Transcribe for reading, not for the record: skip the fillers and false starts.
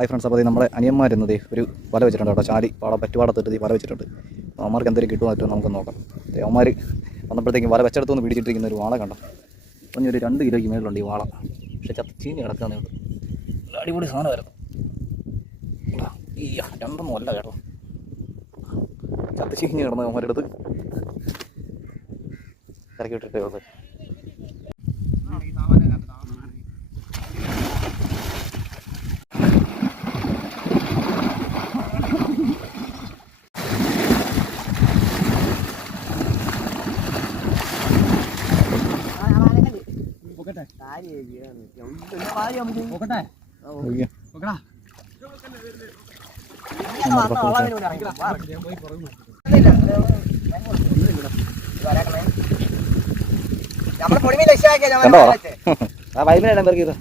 Hi friends, അപ്പോൾ നമ്മുടെ അനിയന്മാരെന്നത് ഒരു വല വെച്ചിട്ടുണ്ട് കേട്ടോ. ചാടി പറ്റുപാടത്തിട്ട് വല വെച്ചിട്ടുണ്ട്. അപ്പോൾ അവന്മാർക്ക് എന്തെങ്കിലും കിട്ടുമോ പറ്റുമോ നമുക്ക് നോക്കാം. അവന്മാർ വന്നപ്പോഴത്തേക്കും വല വെച്ചെടുത്തൊന്ന് പിടിച്ചിട്ടിരിക്കുന്ന ഒരു വാള കണ്ടോ. അപ്പം ഒരു 2 കിലോയ്ക്ക് മേളിലുണ്ട് ഈ വാള. പക്ഷേ ചീഞ്ഞ് കിടക്കാന്നേ ഉള്ളൂ. അടിപൊളി സാധനമായിരുന്നു. ഈ 2 അല്ല കേട്ടോ, ചീഞ്ഞ് കിടന്ന് അവന്മാരുടെ അടുത്ത് ഇറക്കി വിട്ടിട്ടേ ഉള്ളത്. കണ്ടോ ആ വൈബിനെ ഇടാൻ പെറുക്കിയത്.